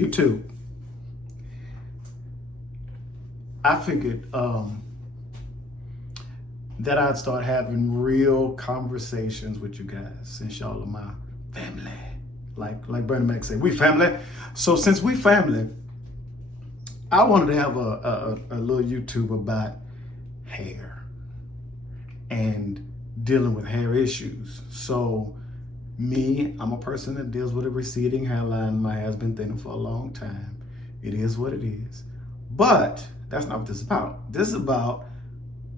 YouTube. I figured that I'd start having real conversations with you guys, since y'all are my family. Like Bernie Mac said, we family. So since we family, I wanted to have a little YouTube about hair and dealing with hair issues. So me, I'm a person that deals with a receding hairline. My hair's been thinning for a long time. It is what it is. But that's not what this is about. This is about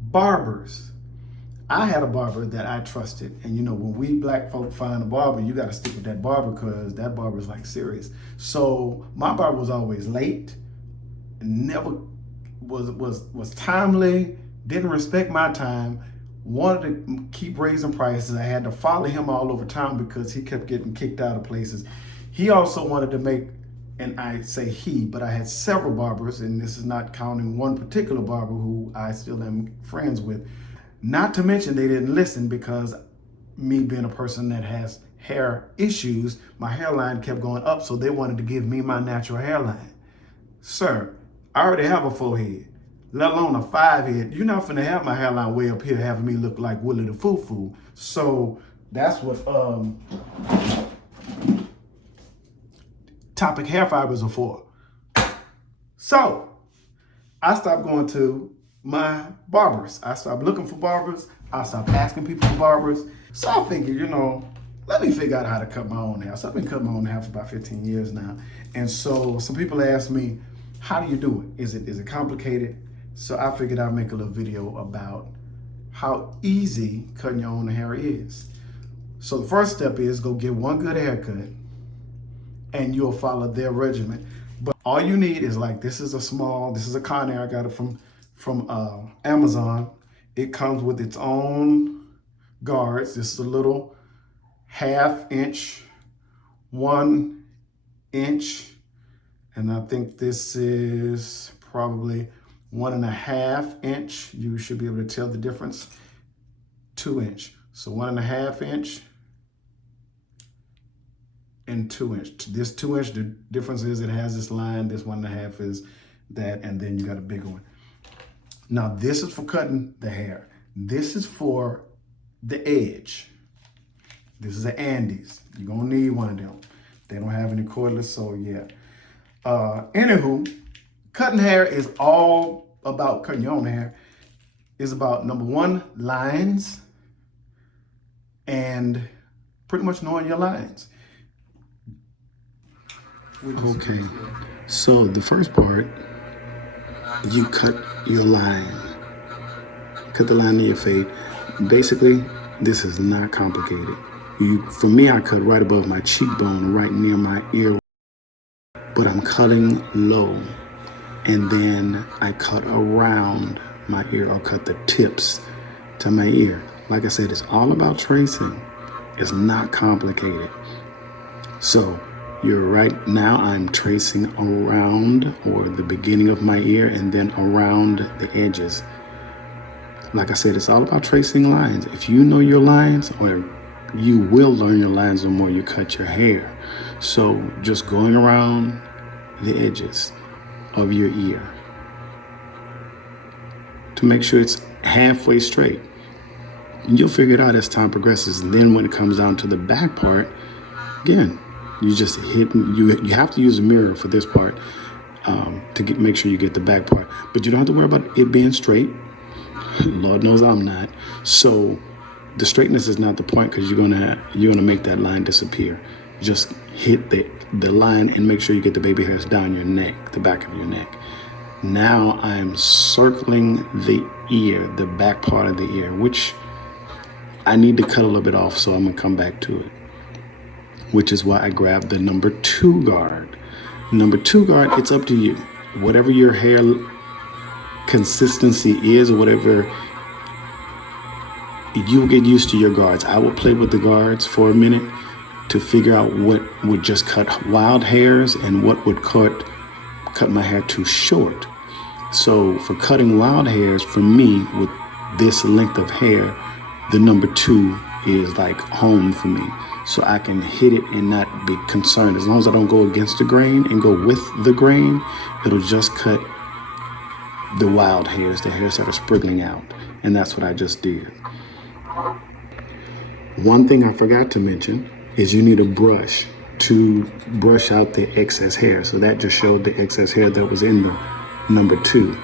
barbers. I had a barber that I trusted. And you know, when we black folk find a barber, you got to stick with that barber, because that barber is like serious. So my barber was always late, never was timely, didn't respect my time, wanted to keep raising prices. I had to follow him all over town because he kept getting kicked out of places. He also wanted to make, and I say he, but I had several barbers, and this is not counting one particular barber who I still am friends with. Not to mention they didn't listen, because me being a person that has hair issues, my hairline kept going up, so they wanted to give me my natural hairline. Sir, I already have a 4-head, let alone a 5-head. You're not finna have my hairline way up here having me look like Willie the Foo-Foo. So that's what topic hair fibers are for. So I stopped going to my barbers. I stopped looking for barbers. I stopped asking people for barbers. So I figured, you know, let me figure out how to cut my own hair. So I've been cutting my own hair for about 15 years now. And so some people ask me, how do you do it? Is it complicated? So I figured I'd make a little video about how easy cutting your own hair is. So the first step is go get one good haircut, and you'll follow their regimen. But all you need is, like, this is a Conair. I got it from Amazon. It comes with its own guards. This is a little 1/2 inch, 1 inch, and I think this is probably 1.5 inch. You should be able to tell the difference. 2 inch. So 1.5 inch and 2 inch. This 2 inch, the difference is it has this line. This 1.5 is that, and then you got a bigger one. Now this is for cutting the hair. This is for the edge. This is an Andes. You're gonna need one of them. They don't have any cordless, so yeah. Anywho, cutting hair is all about cutting your own hair. It's about, number one, lines, and pretty much knowing your lines. Okay, so the first part, you cut your line. Cut the line in your fade. Basically, this is not complicated. For me, I cut right above my cheekbone, right near my ear, but I'm cutting low. And then I cut around my ear, or cut the tips to my ear. Like I said, it's all about tracing. It's not complicated. So you're right now, I'm tracing around, or the beginning of my ear, and then around the edges. Like I said, it's all about tracing lines. If you know your lines, or you will learn your lines the more you cut your hair. So just going around the edges of your ear to make sure it's halfway straight. And you'll figure it out as time progresses. And then when it comes down to the back part, again, you just you have to use a mirror for this part to make sure you get the back part. But you don't have to worry about it being straight. Lord knows I'm not. So the straightness is not the point, because you're gonna make that line disappear. Just hit the line and make sure you get the baby hairs down your neck, the back of your neck. Now I'm circling the ear, the back part of the ear, which I need to cut a little bit off, so I'm gonna come back to it. Which is why I grabbed the number 2 guard. Number 2 guard, it's up to you. Whatever your hair consistency is, or whatever, you'll get used to your guards. I will play with the guards for a minute to figure out what would just cut wild hairs and what would cut my hair too short. So for cutting wild hairs, for me, with this length of hair, the number 2 is like home for me. so I can hit it and not be concerned. As long as I don't go against the grain and go with the grain, it'll just cut the wild hairs, the hairs that are spriggling out. And that's what I just did. One thing I forgot to mention is you need a brush to brush out the excess hair. So that just showed the excess hair that was in the number 2.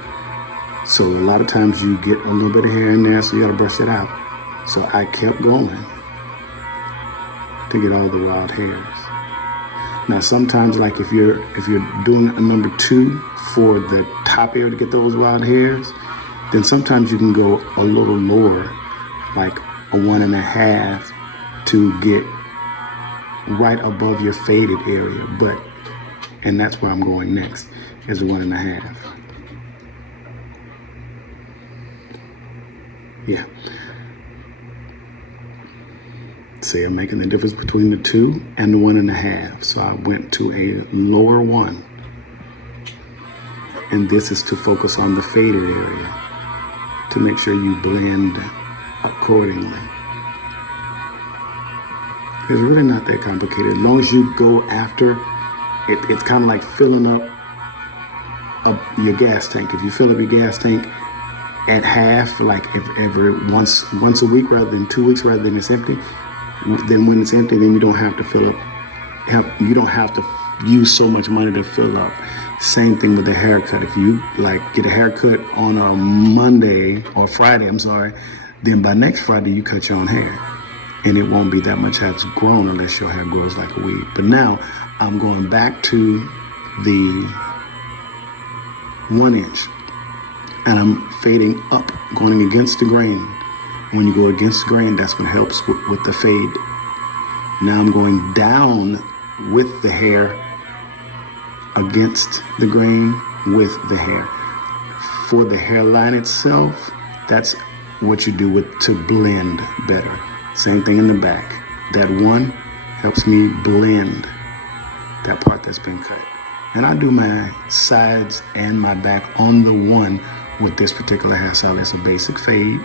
So a lot of times you get a little bit of hair in there, so you gotta brush it out. So I kept going to get all the wild hairs. Now sometimes, like if you're doing a number 2 for the top area to get those wild hairs, then sometimes you can go a little lower, like a 1.5 to get right above your faded area. And that's where I'm going next, is a 1.5. Yeah. See, I'm making the difference between the 2 and the 1.5. So I went to a lower 1. And this is to focus on the faded area to make sure you blend accordingly. It's really not that complicated. As long as you go after it, it's kind of like filling up your gas tank. If you fill up your gas tank at half, like if every once a week rather than 2 weeks, rather than it's empty, then when it's empty, then you don't have to fill up. You don't have to use so much money to fill up. Same thing with the haircut. If you like get a haircut on a Monday or Friday, then by next Friday you cut your own hair, and it won't be that much hair grown unless your hair grows like a weed. But now I'm going back to the 1 inch, and I'm fading up, going against the grain. When you go against the grain, that's what helps with the fade. Now I'm going down with the hair against the grain with the hair. For the hairline itself, that's what you do to blend better. Same thing in the back. That 1 helps me blend that part that's been cut. And I do my sides and my back on the 1 with this particular hairstyle. It's a basic fade.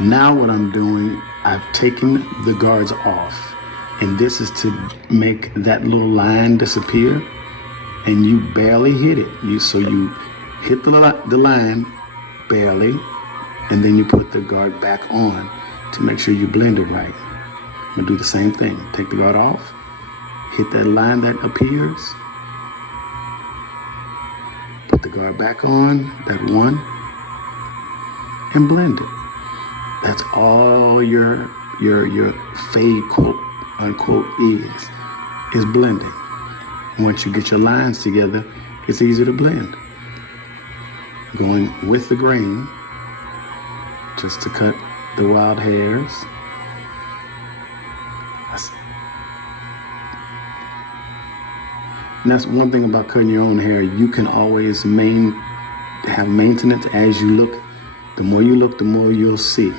Now what I'm doing, I've taken the guards off, and this is to make that little line disappear, and you barely hit it. So you hit the line barely, and then you put the guard back on to make sure you blend it right. I'm gonna do the same thing. Take the guard off, hit that line that appears, put the guard back on, that 1, and blend it. That's all your fade, quote unquote, is blending. Once you get your lines together, it's easy to blend. Going with the grain, just to cut the wild hairs. And that's one thing about cutting your own hair. You can always have maintenance as you look. The more you look, the more you'll see.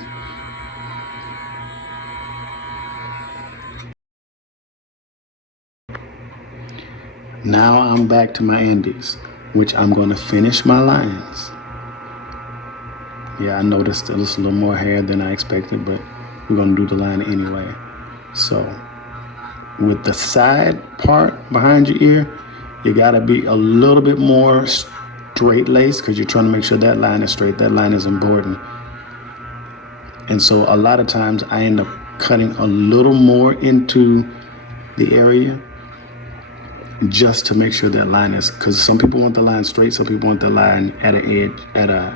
Now I'm back to my Andes, which I'm going to finish my lines. Yeah, I noticed there's a little more hair than I expected, but we're going to do the line anyway. So with the side part behind your ear, you got to be a little bit more straight laced because you're trying to make sure that line is straight. That line is important. And so a lot of times I end up cutting a little more into the area just to make sure that line is, because some people want the line straight, some people want the line at an edge, at an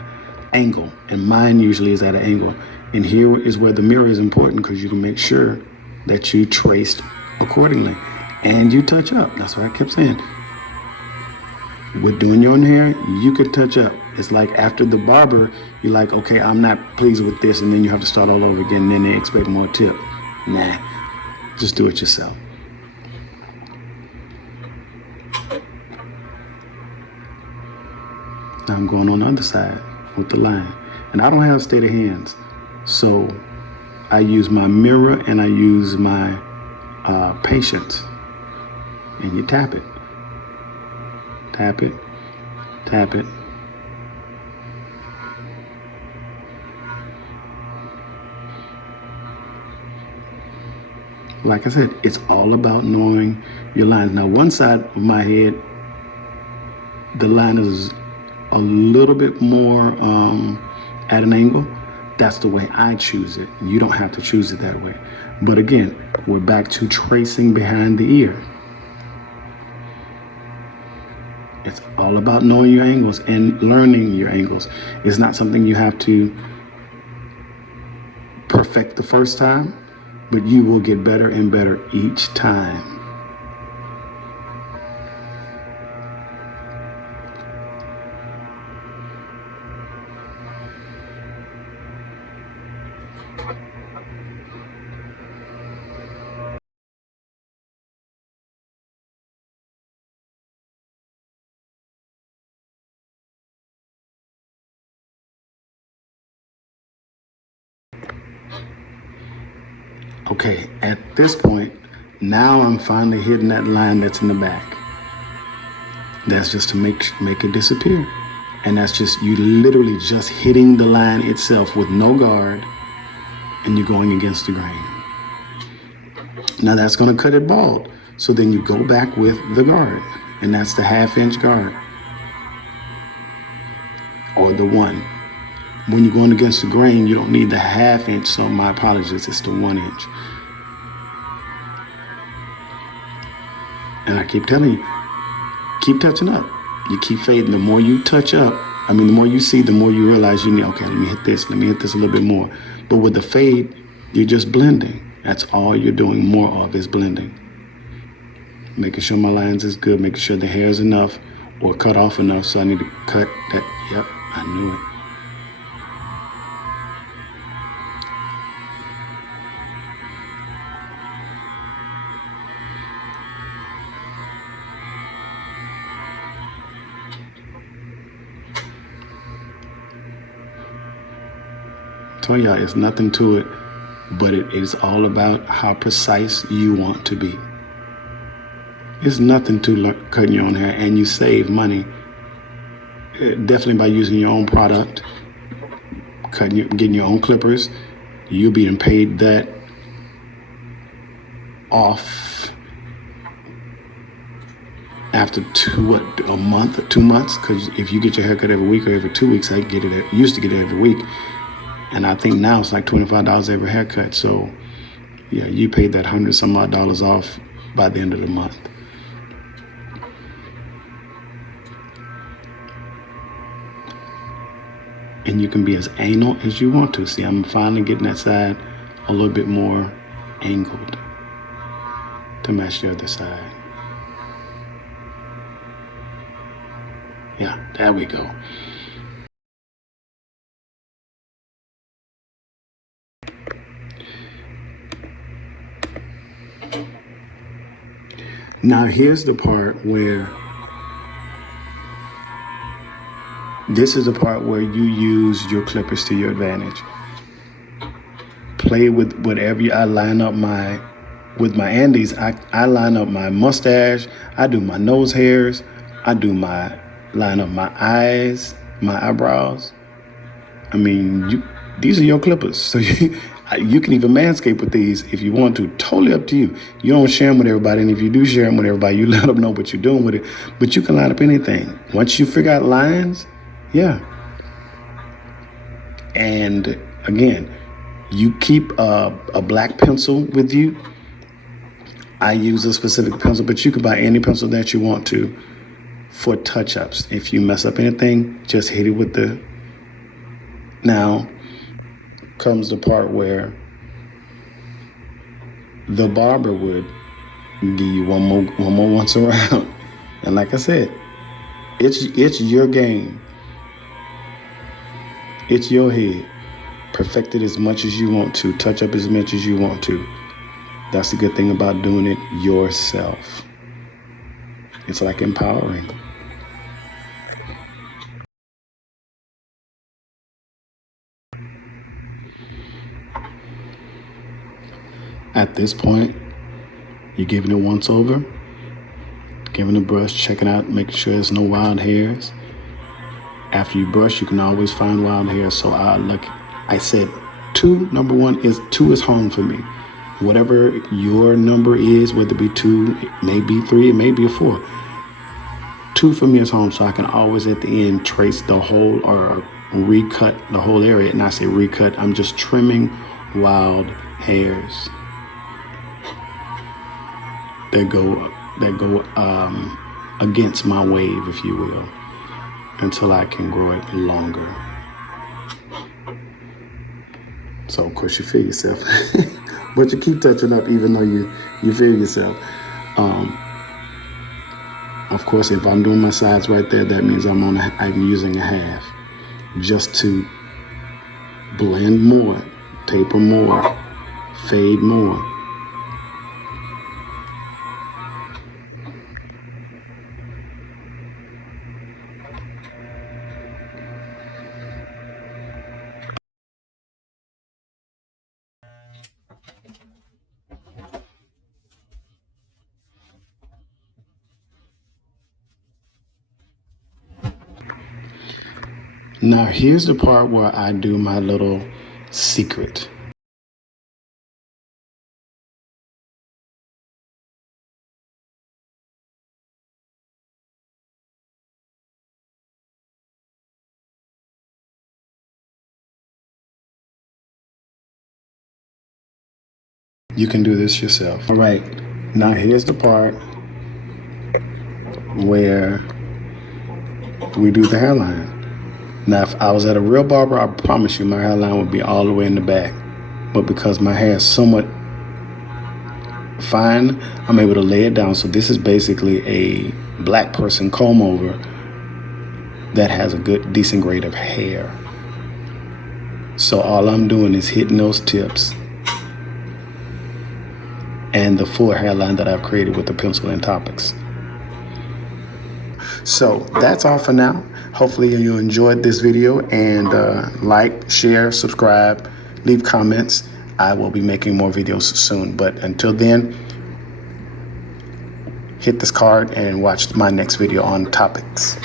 angle, and mine usually is at an angle. And here is where the mirror is important, because you can make sure that you traced accordingly and you touch up. That's what I kept saying. With doing your own hair, you could touch up. It's like after the barber, you're like, okay, I'm not pleased with this, and then you have to start all over again, and then they expect more tip. Nah, just do it yourself. Now I'm going on the other side with the line. And I don't have steady hands, so I use my mirror and I use my patience. And you tap it, tap it, tap it. Like I said, it's all about knowing your lines. Now, one side of my head, the line is a little bit more at an angle. That's the way I choose it. You don't have to choose it that way. But again, we're back to tracing behind the ear. It's all about knowing your angles and learning your angles. It's not something you have to perfect the first time, but you will get better and better each time. Okay, at this point, now I'm finally hitting that line that's in the back. That's just to make it disappear. And that's just you literally just hitting the line itself with no guard, and you're going against the grain. Now that's gonna cut it bald. So then you go back with the guard, and that's the 1/2 inch guard, or the 1. When you're going against the grain, you don't need the 1/2 inch, so my apologies, it's the 1 inch. And I keep telling you, keep touching up. You keep fading. The more you touch up, the more you see, the more you realize you need, okay, let me hit this a little bit more. But with the fade, you're just blending. That's all you're doing more of is blending. Making sure my lines is good, making sure the hair is enough or cut off enough, so I need to cut that. Yep, I knew it. Tell y'all, it's nothing to it, but it is all about how precise you want to be. It's nothing to cutting your own hair, and you save money. Definitely by using your own product, getting your own clippers. You'll be paid that off after a month or 2 months. Because if you get your haircut every week or every 2 weeks, I used to get it every week. And I think now it's like $25 every haircut. So yeah, you paid that $100 some odd off by the end of the month. And you can be as anal as you want to. See, I'm finally getting that side a little bit more angled to match the other side. Yeah, there we go. Now here's the part where this is the part where you use your clippers to your advantage. Play with whatever I line up with my Andes. I line up my mustache. I do my nose hairs. I do line up my eyes, my eyebrows. These are your clippers. So you can even manscape with these if you want to. Totally up to you. You don't share them with everybody, and if you do share them with everybody, you let them know what you're doing with it. But you can line up anything. Once you figure out lines, yeah. And again, you keep a black pencil with you. I use a specific pencil, but you can buy any pencil that you want to for touch-ups. If you mess up anything, just hit it with the... Now comes the part where the barber would give you one more once around. And like I said, it's your game. It's your head. Perfect it as much as you want to. Touch up as much as you want to. That's the good thing about doing it yourself. It's like empowering. At this point, You're giving it once over, giving the brush, checking out, making sure there's no wild hairs. After you brush, you can always find wild hairs. So I said number one is 2 is home for me. Whatever your number is, whether it be 2, it may be 3, it may be a 4. 2 for me is home, so I can always at the end trace the whole or recut the whole area. And I say recut, I'm just trimming wild hairs that go against my wave, if you will, until I can grow it longer. So of course you feel yourself, but you keep touching up even though you feel yourself. Of course, if I'm doing my sides right there, that means I'm using a half just to blend more, taper more, fade more. Now here's the part where I do my little secret. You can do this yourself. All right, now here's the part where we do the hairline. Now, if I was at a real barber, I promise you my hairline would be all the way in the back. But because my hair is somewhat fine, I'm able to lay it down. So this is basically a black person comb over that has a good, decent grade of hair. So all I'm doing is hitting those tips and the full hairline that I've created with the pencil and topics. So that's all for now. Hopefully you enjoyed this video, and like, share, subscribe, leave comments. I will be making more videos soon, but until then, hit this card and watch my next video on topics.